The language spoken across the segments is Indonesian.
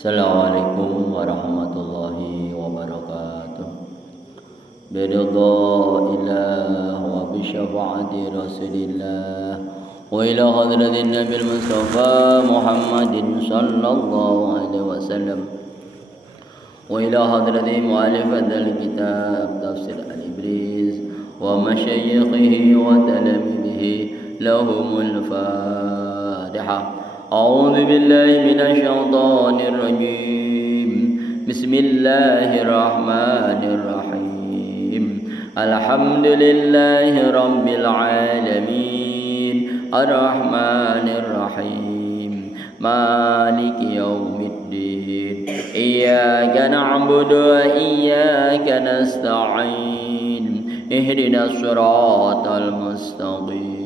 Assalamualaikum warahmatullahi wabarakatuh. Biridhaillah wa bisyafaati Rasulillah wa ila hadratin Nabil Mustafa Muhammadin sallallahu alaihi wasallam wa ila hadrati mu'allif al-kitab tafsir al-Ibris wa masyayikhihi wa talamidhihi lahumul Fatihah. أعوذ بالله من الشيطان الرجيم بسم الله الرحمن الرحيم الحمد لله رب العالمين الرحمن الرحيم مالك يوم الدين إياك نعبد وإياك نستعين اهدنا الصراط المستقيم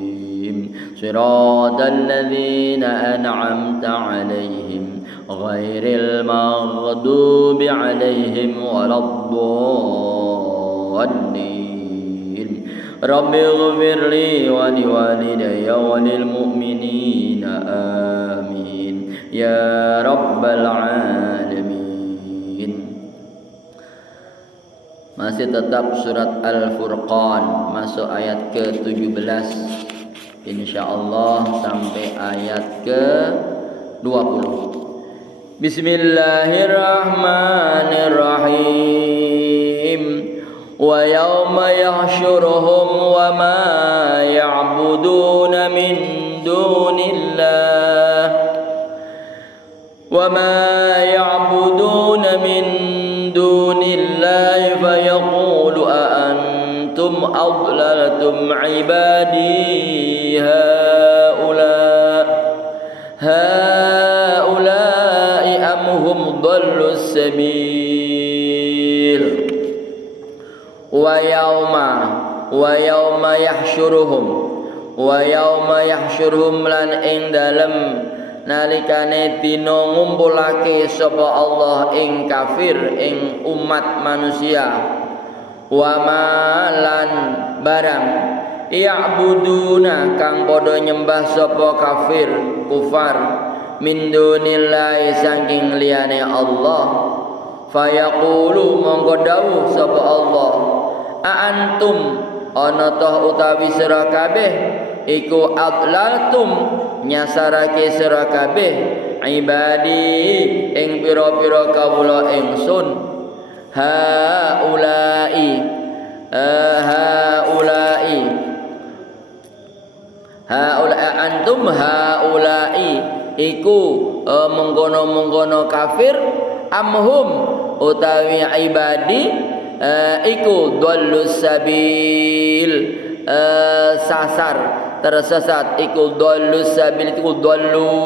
صراط الذين أنعمت عليهم غير المغضوب عليهم ولا الضالين رب اغفر لي ولوالدي وللمؤمنين آمين يا رب العالمين. Masih tetap surat Al-Furqan, masuk ayat ke-17 insyaallah sampai ayat ke-20. Bismillahirrahmanirrahim. Wa yawma yahsyuruhum wa ma ya'buduna min dunillah wa ma ya'buduna min dunillahi fayaqulu a antum adlaltum ibadi هؤلاء أم هم ضلوا السبيل ويوم يحشرهم lan ing dalem nalikane dina ngumpulake sapa Allah ing kafir ing umat manusia wa malan barang ya'buduna kang padha nyembah sapa kafir kufar min dunillahi saking liyane Allah fayaqulu monggo dawuh sapa Allah a antum ana toh utawi sira kabeh iku adlaltum nyasarake sira kabeh ibadi ing pira-pira kawula ingsun haulai antum haulai iku mengkono-mengkono kafir amhum utawi ibadi iku dhallus sabil sasar tersesat iku dhallus sabil iku dhallu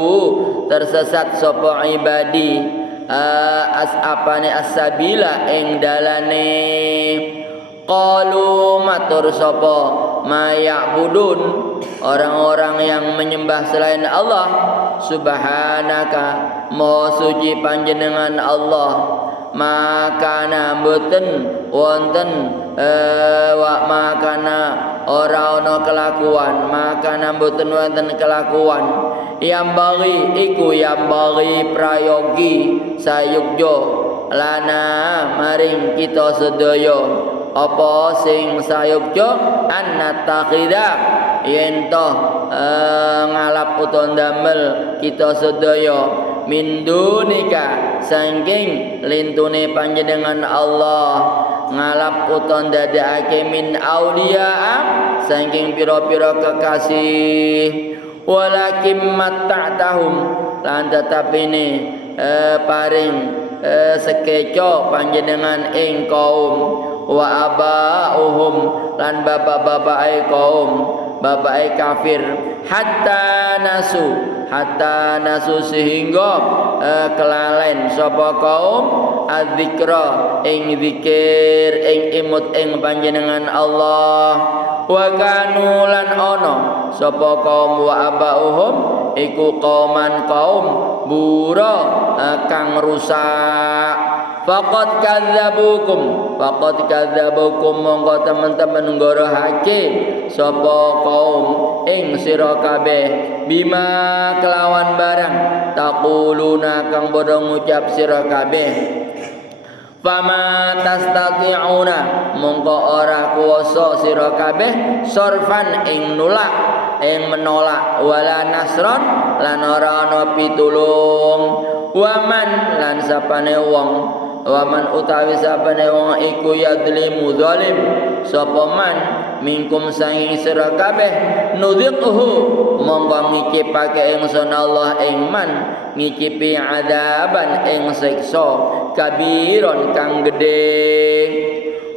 tersesat sapa ibadi apane as-sabila ing dalane qalu matur sapa maya'budun orang-orang yang menyembah selain Allah subhanaka maha suci panjenengan Allah makana mboten wonten makana ora ana kelakuan makana mboten wonten kelakuan yang bagi iku yang bagi prayogi sayukjo lana maring kita sedaya apa sing sayukjo annatakhidha yen toh ngalap utawa ndamel kita sedaya min dunika saking lintune panjenengan Allah ngalap utawa ndadekake min auliya saking pira-pira kekasih walakin matta'tahum lan tetapine paring sekeco panjenengan ing kaum wa abauhum lan bapak-bapak kaum bapak kafir hatta nasu sehingga kelalen sapa kaum adzikra ing zikir ing imut ing panjenengan Allah wa kanu lan ana sapa kaum wa abauhum iku kauman kaum bura kang rusak faqad kadzabukum mongko teman-teman ngorohake sapa kaum ing sira kabeh bima kelawan barang taquluna kang padha ngucap sira kabeh. Fama tastati'una mongko ora kuwasa sira kabeh sorfan ing nulak ing menolak wala nasron lan ora ana pitulung waman lan sapane wong waman utawi sapane wong iku yadlimu zalim sapa man minkum saing sira kabeh nudhiquhu mongko ngicipake ingsun Allah ing man ngicipi adaban ing siksa kabiron kang gede.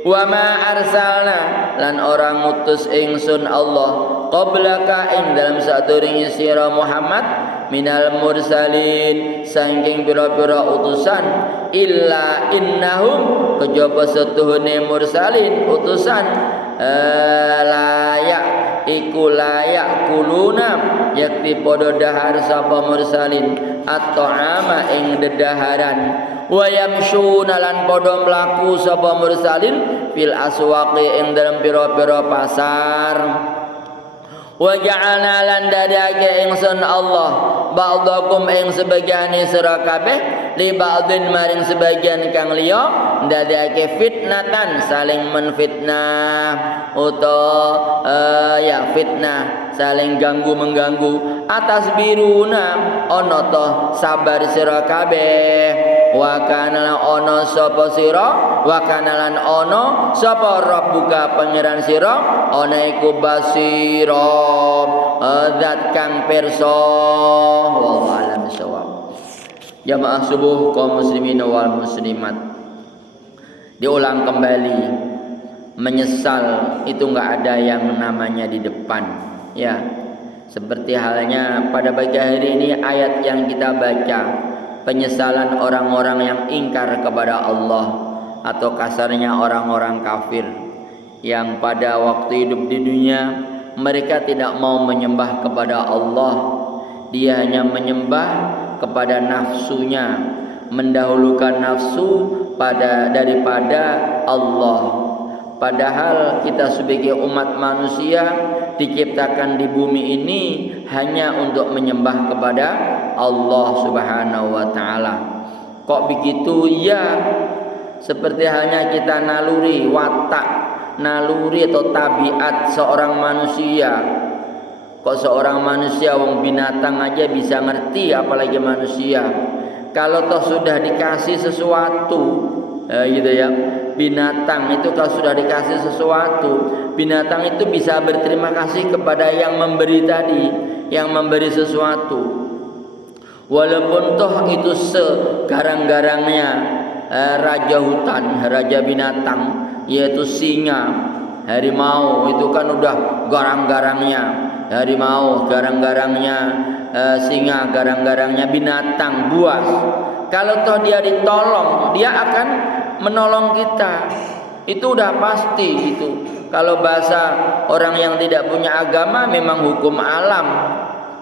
Wa ma arsalna lan orang ngutus ingsun Allah qablaka ing dalam sadurunge sira Muhammad minal mursalin saking pira-pira utusan illa innahum kejaba setuhune mursalin utusan layak iku layak kuluna yakti podo dahar sapa mursalin at-ta'ama ing dedaharan wa yamshuna lan podo mlaku sapa mursalin fil aswaqi ing dalam pira-pira pasar wa ja'alna lan dadake ingsun Allah ba'dakum ing sebagiane sira kabeh li ba'din maring sebagian kang liya dadake fitnatan saling menfitnah fitnah saling ganggu mengganggu atas biruna ana to sabar sira kabeh wa kana ana sapa sira wa kana lan ana sapa rabbuka pangeran sira ana iku basira zat kang pirsa wallahu alam bisawab. Jamaah subuh kaum muslimin wal muslimat, diulang kembali, menyesal itu enggak ada yang namanya di depan ya. Seperti halnya pada pagi hari ini ayat yang kita baca, penyesalan orang-orang yang ingkar kepada Allah atau kasarnya orang-orang kafir yang pada waktu hidup di dunia mereka tidak mau menyembah kepada Allah, dia hanya menyembah kepada nafsunya, mendahulukan nafsu daripada Allah. Padahal kita sebagai umat manusia diciptakan di bumi ini hanya untuk menyembah kepada Allah Subhanahu wa taala. Kok begitu? Ya, seperti halnya kita naluri watak, naluri atau tabiat seorang manusia. Kok seorang manusia, wong binatang aja bisa ngerti apalagi manusia. Kalau toh sudah dikasih sesuatu gitu ya, binatang itu kalau sudah dikasih sesuatu, binatang itu bisa berterima kasih kepada yang memberi tadi, yang memberi sesuatu. Walaupun toh itu segarang-garangnya raja hutan, raja binatang, yaitu singa, harimau itu kan udah garang-garangnya. Harimau garang-garangnya, singa garang-garangnya, binatang buas. Kalau toh dia ditolong, dia akan menolong kita. Itu udah pasti itu. Kalau bahasa orang yang tidak punya agama memang hukum alam,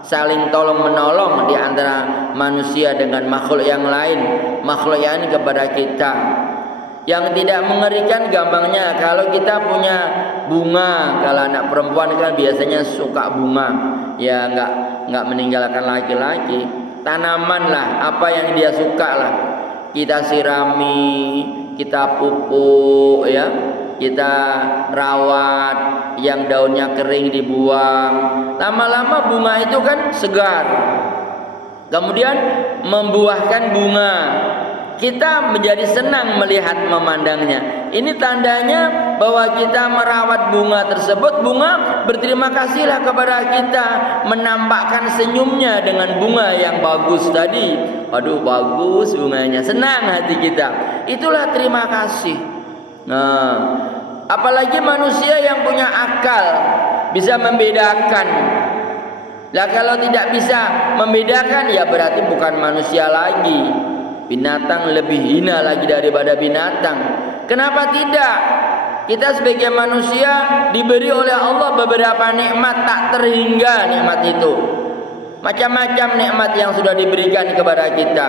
saling tolong menolong di antara manusia dengan makhluk yang lain, makhluk yang lain kepada kita. Yang tidak mengerikan gampangnya kalau kita punya bunga, kalau anak perempuan kan biasanya suka bunga, ya enggak meninggalkan laki-laki. Tanaman lah, apa yang dia suka lah, kita sirami, kita pupuk ya, kita rawat, yang daunnya kering dibuang. Lama-lama bunga itu kan segar, kemudian membuahkan bunga. Kita menjadi senang melihat memandangnya. Ini tandanya bahwa kita merawat bunga tersebut. Bunga berterima kasihlah kepada kita, menampakkan senyumnya dengan bunga yang bagus tadi. Aduh bagus bunganya, senang hati kita. Itulah terima kasih. Nah, apalagi manusia yang punya akal, bisa membedakan. Lah kalau tidak bisa membedakan, ya berarti bukan manusia lagi. Binatang lebih hina lagi daripada binatang. Kenapa tidak? Kita sebagai manusia diberi oleh Allah beberapa nikmat tak terhingga nikmat itu. Macam-macam nikmat yang sudah diberikan kepada kita.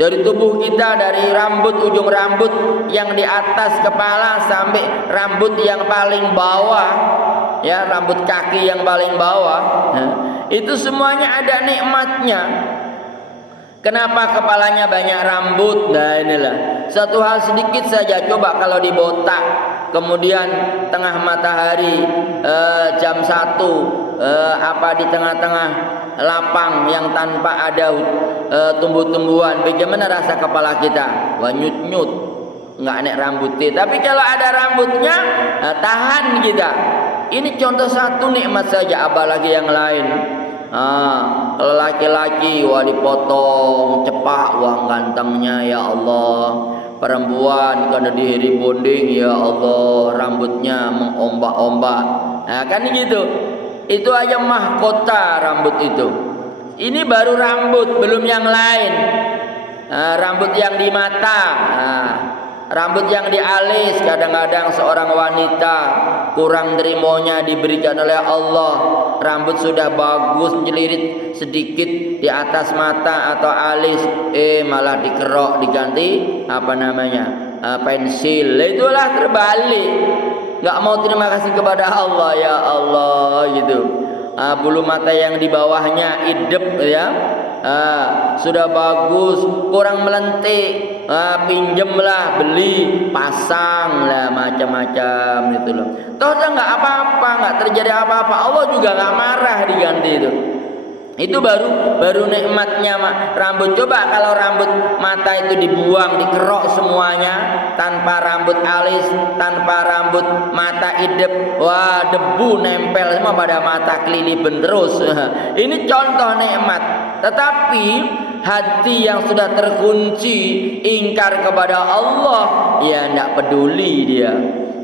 Dari tubuh kita, dari rambut, ujung rambut yang di atas kepala sampai rambut yang paling bawah, ya, rambut kaki yang paling bawah, itu semuanya ada nikmatnya. Kenapa kepalanya banyak rambut? Nah inilah satu hal sedikit saja. Coba kalau dibotak, kemudian tengah matahari, jam 1, di tengah-tengah lapang yang tanpa ada tumbuh-tumbuhan, bagaimana rasa kepala kita? Wah, nyut-nyut, nggak ada rambutnya. Tapi kalau ada rambutnya, tahan kita. Ini contoh satu nikmat saja, apalagi yang lain. Kalau laki-laki, wah dipotong cepak, wah gantengnya ya Allah. Perempuan karena dihiri bonding, ya Allah, rambutnya mengombak-ombak. Nah kan gitu. Itu aja mahkota rambut itu. Ini baru rambut, belum yang lain. Rambut yang di mata, rambut yang di alis. Kadang-kadang seorang wanita kurang terimonya diberikan oleh Allah, rambut sudah bagus, jelirit sedikit di atas mata atau alis, malah dikerok, diganti pensil. Itulah terbalik. Nggak mau terima kasih kepada Allah, ya Allah gitu. Bulu mata yang di bawahnya idep, ya, sudah bagus, kurang melentik, pinjemlah, beli, pasang lah, macam-macam gitu loh. Toh nggak apa-apa, nggak terjadi apa-apa, Allah juga nggak marah diganti itu. Itu baru nikmatnya rambut. Coba kalau rambut mata itu dibuang, dikerok semuanya, tanpa rambut alis, tanpa rambut mata idep, wah debu nempel semua pada mata, kelilipan terus. Ini contoh nikmat. Tetapi hati yang sudah terkunci, ingkar kepada Allah, ya tidak peduli dia.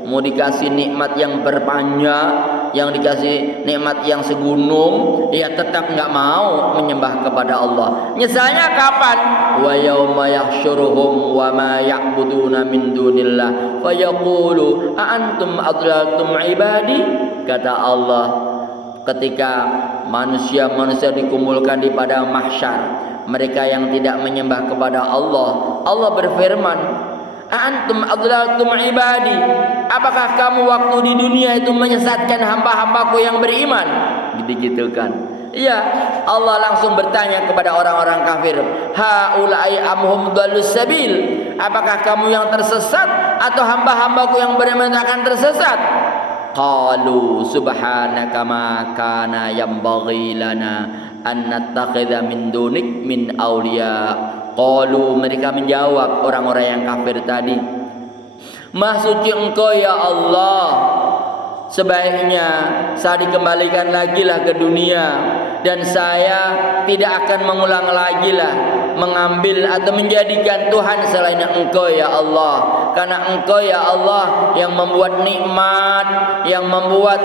Mau dikasih nikmat yang berpanjang, yang dikasih nikmat yang segunung, ya tetap nggak mau menyembah kepada Allah. Nyesalnya kapan? Wa yauma yahsyuruhum wa ma ya'buduna min dunillah fa yaqulu a antum adlaltum ibadi. Kata Allah, ketika manusia-manusia dikumpulkan di padang mahsyar, mereka yang tidak menyembah kepada Allah, Allah berfirman, antum adlaltum ibadi, apakah kamu waktu di dunia itu menyesatkan hamba-hambaku yang beriman? Gitu-gitu kan. Iya, Allah langsung bertanya kepada orang-orang kafir, haulai amhum dhalus sabil, apakah kamu yang tersesat atau hamba-hambaku yang beriman akan tersesat? Qalu subhanaka ma kana yambaghi lana an nattakhidha min dunik min awliya. Qalu, mereka menjawab, orang-orang yang kafir tadi, Maha suci Engkau ya Allah, sebaiknya saya dikembalikan lagi lah ke dunia, dan saya tidak akan mengulang lagi lah mengambil atau menjadikan Tuhan selain Engkau ya Allah. Karena Engkau ya Allah yang membuat nikmat, yang membuat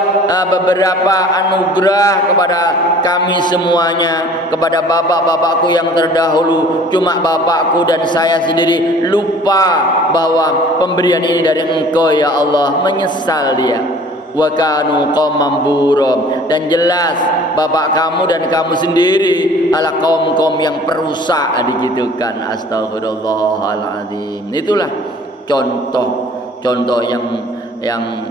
beberapa anugerah kepada kami semuanya, kepada bapak-bapakku yang terdahulu. Cuma bapakku dan saya sendiri lupa bahwa pemberian ini dari Engkau ya Allah. Menyesal dia. Wa kanu qauman burum, dan jelas bapak kamu dan kamu sendiri adalah kaum-kaum yang perusak, digitukan. Astagfirullahaladzim. Itulah contoh yang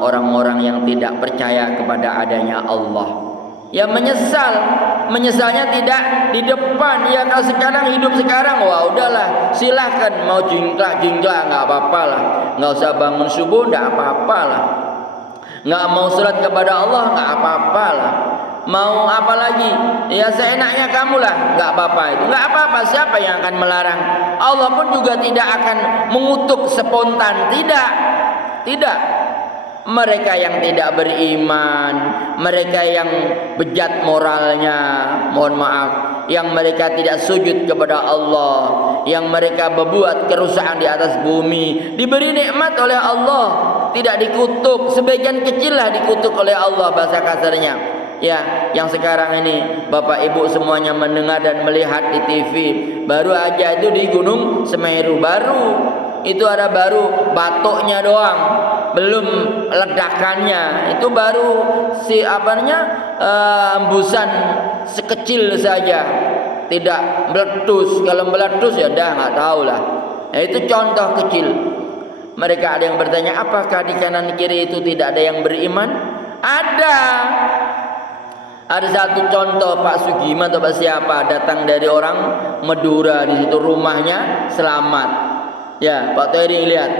orang-orang yang tidak percaya kepada adanya Allah. Ya menyesalnya tidak di depan. Ya kalau sekarang hidup sekarang, wah udahlah, silahkan mau jingklak nggak apa-apa lah, nggak usah bangun subuh nggak apa-apa lah, nggak mau salat kepada Allah nggak apa-apa lah, mau apa lagi ya seenaknya kamu lah, nggak apa-apa itu, nggak apa-apa. Siapa yang akan melarang? Allah pun juga tidak akan mengutuk spontan, tidak. Mereka yang tidak beriman, mereka yang bejat moralnya, mohon maaf, yang mereka tidak sujud kepada Allah, yang mereka berbuat kerusakan di atas bumi, diberi nikmat oleh Allah, tidak dikutuk. Sebagian kecil lah dikutuk oleh Allah, bahasa kasarnya. Ya, yang sekarang ini Bapak Ibu semuanya mendengar dan melihat di TV, baru aja itu di Gunung Semeru, itu ada baru batuknya doang, belum ledakannya. Itu baru embusan sekecil saja. tidak meletus. Kalau meletus ya dah nggak tahu lah. Nah, itu contoh kecil. Mereka ada yang bertanya, apakah di kanan kiri itu tidak ada yang beriman? Ada. Ada satu contoh Pak Sugiman atau Pak siapa datang dari orang Madura, di situ rumahnya selamat. Ya, Pak Toeri lihat.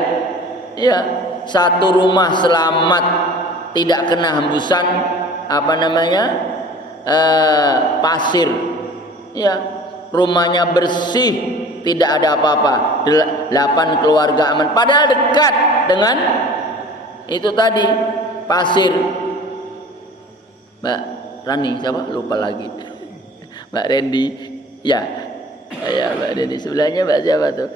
Ya, satu rumah selamat, tidak kena hembusan apa namanya? Pasir. Ya, rumahnya bersih, tidak ada apa-apa. 8 keluarga aman. Padahal dekat dengan itu tadi pasir. Mbak Rani siapa? Lupa lagi. Mbak Randy. Ya. Ya, Mbak Randy. Sebelahnya Mbak siapa tuh?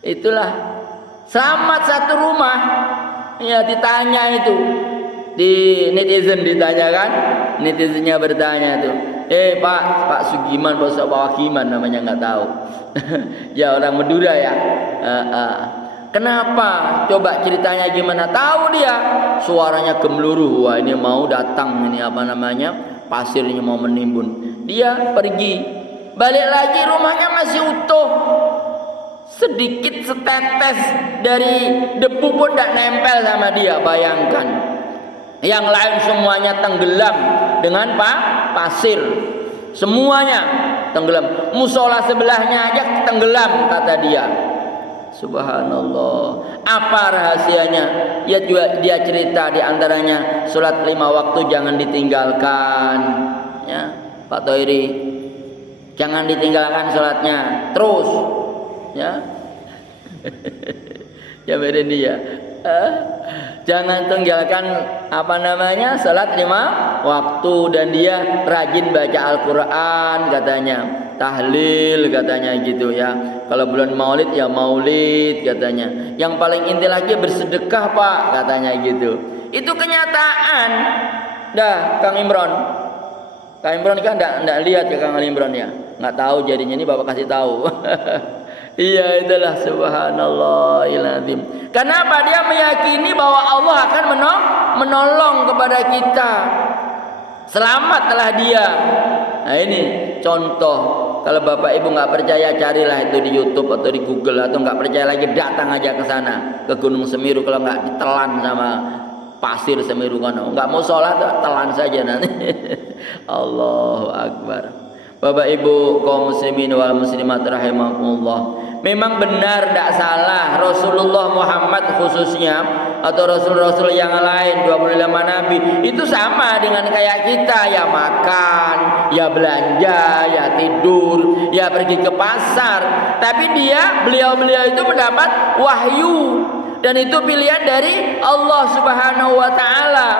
Itulah selamat satu rumah. Ya, ditanya itu di netizen, ditanyakan, netizennya bertanya tuh, Pak Sugiman, Pak Wakiman namanya nggak tahu. Ya orang Madura ya. Kenapa? Coba ceritanya gimana? Tahu dia, suaranya gemuruh. Wah ini mau datang ini apa namanya? Pasirnya mau menimbun. Dia pergi, balik lagi rumahnya masih utuh. Sedikit setetes dari debu pun tidak nempel sama dia. Bayangkan. Yang lain semuanya tenggelam dengan pasir. Semuanya tenggelam. Musola sebelahnya aja tenggelam kata dia. Subhanallah. Apa rahasianya? Dia cerita di antaranya salat 5 waktu jangan ditinggalkan. Ya, Pak Toiri. Jangan ditinggalkan salatnya. Terus. Ya. Ya beda dia. Jangan tinggalkan apa namanya salat 5 waktu, dan dia rajin baca Al-Quran katanya, tahlil katanya gitu ya. Kalau bulan Maulid ya maulid katanya. Yang paling inti lagi bersedekah Pak katanya gitu. Itu kenyataan. Dah Kang Imron. Kang Imron kan enggak lihat ya Kang Imron ya. Enggak tahu jadinya, ini Bapak kasih tahu. Iya itulah subhanallahiladzim. Kenapa? Dia meyakini bahwa Allah akan menolong kepada kita. Selamatlah dia. Nah ini contoh. Kalau Bapak Ibu nggak percaya, carilah itu di YouTube atau di Google, atau nggak percaya lagi datang aja ke sana, ke Gunung Semeru. Kalau nggak ditelan sama pasir Semeru kono, nggak mau sholat telan saja nanti. Allahu Akbar. Bapak Ibu kaum muslimin wal muslimat rahimakumullah. Memang benar, tidak salah, Rasulullah Muhammad khususnya atau rasul-rasul yang lain 25 nabi itu sama dengan kayak kita, ya makan, ya belanja, ya tidur, ya pergi ke pasar. Tapi beliau-beliau itu mendapat wahyu, dan itu pilihan dari Allah Subhanahu wa taala,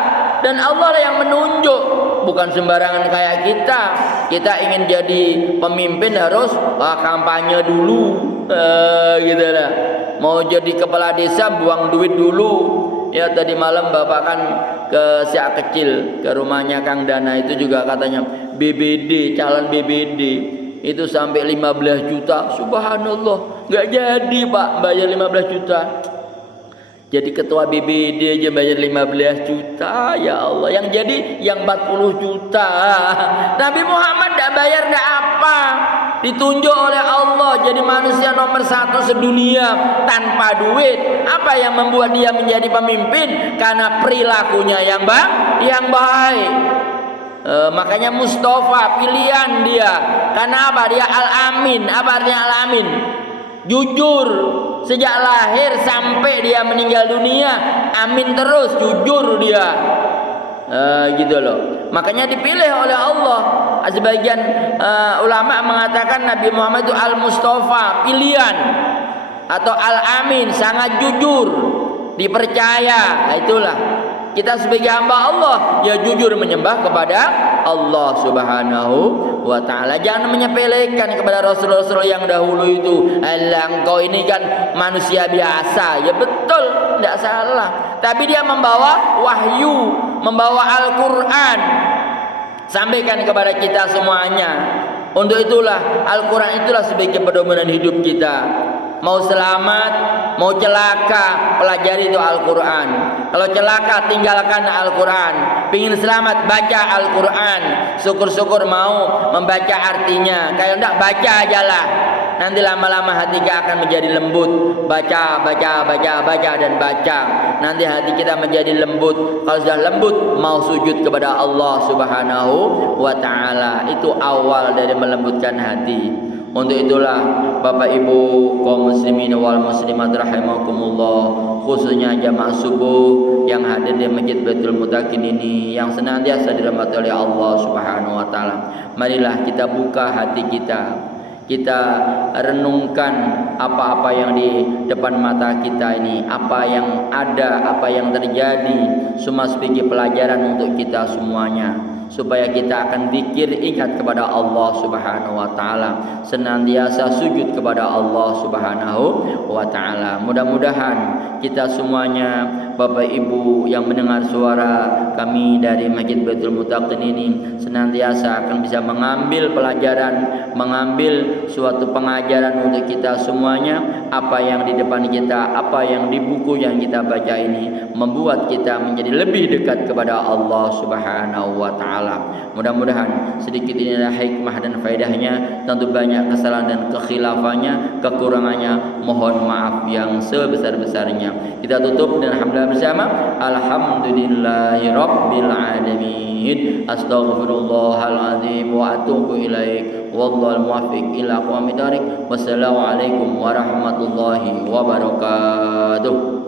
dan Allah yang menunjuk, bukan sembarangan kayak kita. Kita ingin jadi pemimpin harus kampanye dulu. Gitu lah. Mau jadi kepala desa buang duit dulu. Ya tadi malam Bapak kan ke Siak Kecil, ke rumahnya Kang Dana, itu juga katanya BBD, calon BBD itu sampai 15 juta. Subhanallah, nggak jadi Pak bayar 15 juta. Jadi ketua BBD aja bayar 15 juta, ya Allah. Yang jadi yang 40 juta. Nabi Muhammad tidak bayar tidak apa. Ditunjuk oleh Allah jadi manusia nomor 1 sedunia tanpa duit. Apa yang membuat dia menjadi pemimpin? Karena perilakunya yang baik. Makanya Mustafa pilihan dia. Karena apa? Dia Al-Amin. Apa artinya Al-Amin? Jujur. Sejak lahir sampai dia meninggal dunia, amin terus, jujur dia. Gitu loh. Makanya dipilih oleh Allah. Sebagian ulama mengatakan Nabi Muhammad itu Al-Mustafa, pilihan, atau Al-Amin, sangat jujur, dipercaya. Nah, itulah kita sebagai hamba Allah ya jujur menyembah kepada Allah Subhanahu wa ta'ala. Jangan menyepelekan kepada rasul-rasul yang dahulu itu. Alah engkau ini kan manusia biasa. Ya betul, tidak salah. Tapi dia membawa wahyu, membawa Al-Quran, sampaikan kepada kita semuanya. Untuk itulah Al-Quran itulah sebagai pedoman hidup kita. Mau selamat, mau celaka, pelajari itu Al-Quran. Kalau celaka, tinggalkan Al-Quran. Pingin selamat, baca Al-Quran. Syukur-syukur mau membaca artinya. Kalau enggak, baca aja lah. Nanti lama-lama hati kita akan menjadi lembut. Baca, dan baca. Nanti hati kita menjadi lembut. Kalau sudah lembut, mau sujud kepada Allah Subhanahu wa ta'ala. Itu awal dari melembutkan hati. Untuk itulah Bapak Ibu kaum muslimin wal muslimat rahimakumullah, khususnya jamaah subuh yang hadir di Masjid Baitul Muttaqin ini, yang senantiasa dirahmati oleh Allah Subhanahu wa taala. Marilah kita buka hati kita. Kita renungkan apa-apa yang di depan mata kita ini, apa yang ada, apa yang terjadi, semua sebagai pelajaran untuk kita semuanya, supaya kita akan zikir, ingat kepada Allah Subhanahu wa taala, senantiasa sujud kepada Allah Subhanahu wa taala. Mudah-mudahan kita semuanya, Bapak Ibu yang mendengar suara kami dari Masjid Baitul Muttaqin ini, senantiasa akan bisa mengambil pelajaran, mengambil suatu pengajaran untuk kita semuanya. Apa yang di depan kita, apa yang di buku yang kita baca ini membuat kita menjadi lebih dekat kepada Allah Subhanahu wa taala. Mudah-mudahan sedikit inilah hikmah dan faedahnya. Tentu banyak kesalahan dan kekhilafannya, kekurangannya, mohon maaf yang sebesar-besarnya. Kita tutup dan alhamdulillah bersama. Alhamdulillahirabbil alamin. Astaghfirullahalazim wa atubu ilaik. Wallahul muwaffiq ila aqwamit thoriq. Wassalamualaikum warahmatullahi wabarakatuh.